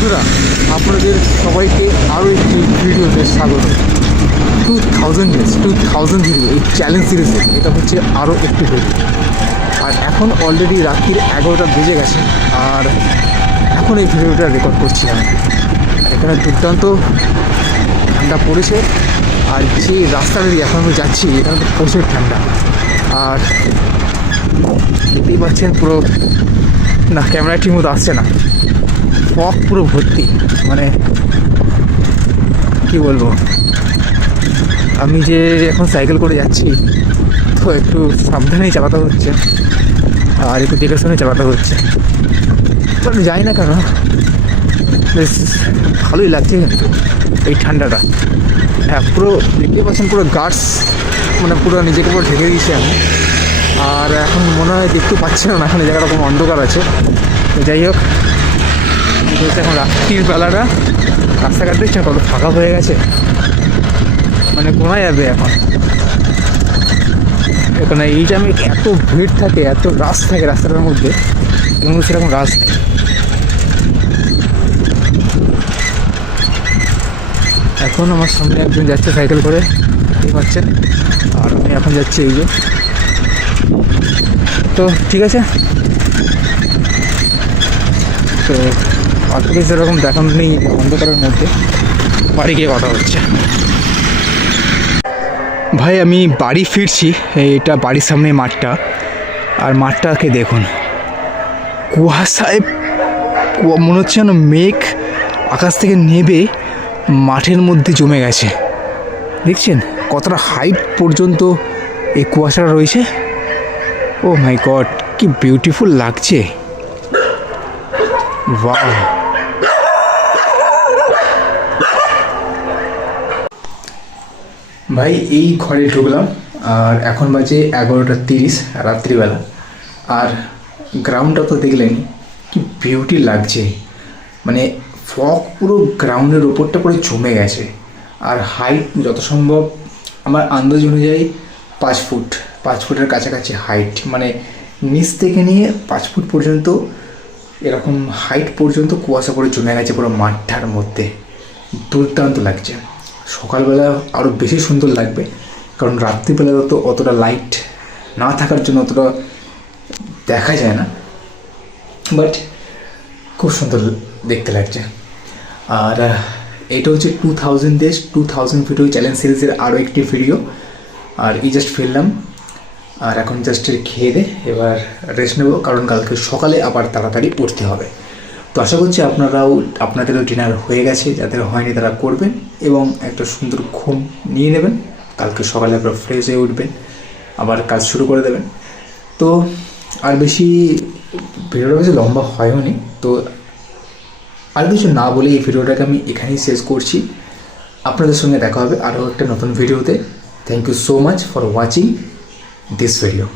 বন্ধুরা, আপনাদের সবাইকে আরও একটি ভিডিওতে স্বাগত। 2000 ভিডিও এই চ্যালেঞ্জ সিরিজে এটা হচ্ছে আরও একটি ভিডিও। আর এখন অলরেডি রাত্রির 11টা বেজে গেছে, আর এখন এই ভিডিওটা রেকর্ড করছি আমি। এখানে দুর্দান্ত ঠান্ডা পড়েছে, আর যে রাস্তাটা দিয়ে এখন আমি যাচ্ছি এখানে তো প্রচুর ঠান্ডা। আর দেখতেই পাচ্ছেন পুরো, না ক্যামেরা ঠিক মতো আসছে না, ফগ পুরো ভর্তি। মানে কি বলবো, আমি যে এখন সাইকেল করে যাচ্ছি তো একটু সাবধানেই চালাতে হচ্ছে, আর একটু দেখে শুনে চালাতে হচ্ছে। আমি যাই না কেন, বেশ ভালোই লাগছে কিন্তু এই ঠান্ডাটা। হ্যাঁ, পুরো দেখতে পাচ্ছেন পুরো গার্ডস, মানে পুরো নিজেকে পুরো ঢেকে দিয়েছি আমি। আর এখন মনে হয় দেখতে পাচ্ছি না, এখন এই জায়গাটা কোনো অন্ধকার আছে। যাই হোক, এখন রাত্রির বেলাটা রাস্তাঘাট দেখছেন কত ফাঁকা হয়ে গেছে, মানে ঘোরা যাবে এখন। এখানে এই টাইমে এত ভিড় থাকে, এত রাশ থাকে রাস্তাটার মধ্যে, কিন্তু সেরকম রাশ নেই। এখন আমার সামনে একজন যাচ্ছে সাইকেল করে, দেখতে পাচ্ছেন, আর আমি এখন যাচ্ছি এই যে। তো ঠিক আছে, তো আজকে সেরকম দেখানো নেই অন্ধকারের মধ্যে, বাড়ি গিয়ে কথা হচ্ছে। ভাই আমি বাড়ি ফিরছি, এটা বাড়ির সামনে মাঠটা, আর মাঠটাকে দেখুন কুয়াশায় মনে হচ্ছে যেন মেঘ আকাশ থেকে নেবে মাঠের মধ্যে জমে গেছে। দেখছেন কতটা হাইট পর্যন্ত এই কুয়াশাটা রয়েছে। ও মাই গড, কি বিউটিফুল লাগছে, ওয়াও। ভাই এই ঘরে ঢুকলাম, আর এখন বাজে 11:30 রাত্রিবেলা। আর গ্রাউন্ডটা তো দেখলেন কি বিউটি লাগছে, মানে ফগ পুরো গ্রাউন্ডের ওপরটা পুরো জমে গেছে। আর হাইট যত সম্ভব আমার আন্দাজ অনুযায়ী 5 ফুটের কাছাকাছি হাইট, মানে নিচ থেকে নিয়ে 5 ফুট পর্যন্ত এরকম হাইট পর্যন্ত কুয়াশা পরে জমে গেছে পুরো মাঠটার মধ্যে। দুর্দান্ত লাগছে। সকালবেলা আরও বেশি সুন্দর লাগবে, কারণ রাত্রিবেলা তো অতটা লাইট না থাকার জন্য অতটা দেখা যায় না, বাট খুব সুন্দর দেখতে লাগছে। আর এটা হচ্ছে 2000 ভিডিও চ্যালেঞ্জ সিরিজের আরও একটি ভিডিও। আর এই জাস্ট ফিরলাম, আর এখন জাস্ট খেয়ে দে এবার রেস্ট নেবো, কারণ কালকে সকালে আবার তাড়াতাড়ি উঠতে হবে। তো আশা করছি আপনাদেরও ডিনার হয়ে গেছে, যাদের হয়নি তারা করবেন এবং একটা সুন্দর ঘুম নিয়ে নেবেন। কালকে সকালে আপনারা ফ্রেশ হয়ে উঠবেন, আবার কাজ শুরু করে দেবেন। তো আর ভিডিওটা বেশি লম্বা হয়নি, তো আর কিছু না বলে এই ভিডিওটাকে আমি এখানেই শেষ করছি। আপনাদের সঙ্গে দেখা হবে আরও একটা নতুন ভিডিওতে। Thank you so much for watching this video.